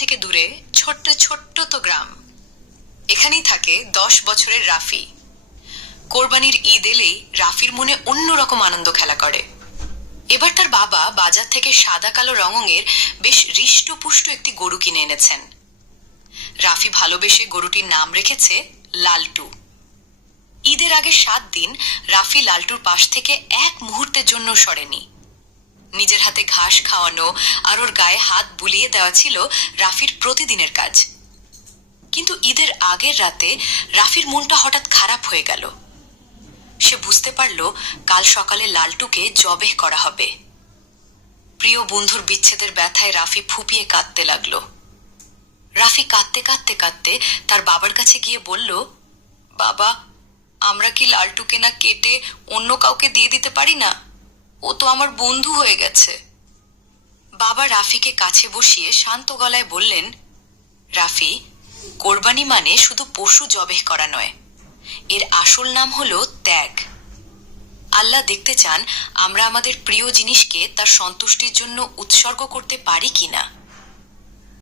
থেকে দূরে ছোট্ট ছোট্ট তো গ্রাম। এখানেই থাকে 10 বছরের রাফি। কোরবানির ঈদ এলেই রাফির মনে অন্যরকম আনন্দ খেলা করে। এবার তার বাবা বাজার থেকে সাদা কালো রঙের বেশ হৃষ্টপুষ্ট একটি গরু কিনে এনেছেন। রাফি ভালোবেসে গরুটির নাম রেখেছে লালটু। ঈদের আগে 7 দিন রাফি লালটুর পাশ থেকে এক মুহূর্তের জন্য সরেনি। নিজের হাতে ঘাস খাওয়ানো আর ওর গায়ে হাত বুলিয়ে দেওয়া ছিল রাফির প্রতিদিনের কাজ। কিন্তু ঈদের আগের রাতে রাফির মনটা হঠাৎ খারাপ হয়ে গেল। সে বুঝতে পারল কাল সকালে লালটুকে জবেহ করা হবে। প্রিয় বন্ধুর বিচ্ছেদের ব্যথায় রাফি ফুপিয়ে কাঁদতে লাগলো। রাফি কাঁদতে কাঁদতে কাঁদতে তার বাবার কাছে গিয়ে বলল, বাবা, আমরা কি লালটুকে না কেটে অন্য কাউকে দিয়ে দিতে পারি না? ও তো আমার বন্ধু হয়ে গেছে। বাবা রাফিকে কাছে বসিয়ে শান্ত গলায় বললেন, রাফি, কোরবানি মানে শুধু পশু জবেহ করা নয়, এর আসল নাম হলো ত্যাগ। আল্লাহ দেখতে চান আমরা আমাদের প্রিয় জিনিসকে তার সন্তুষ্টির জন্য উৎসর্গ করতে পারি কিনা।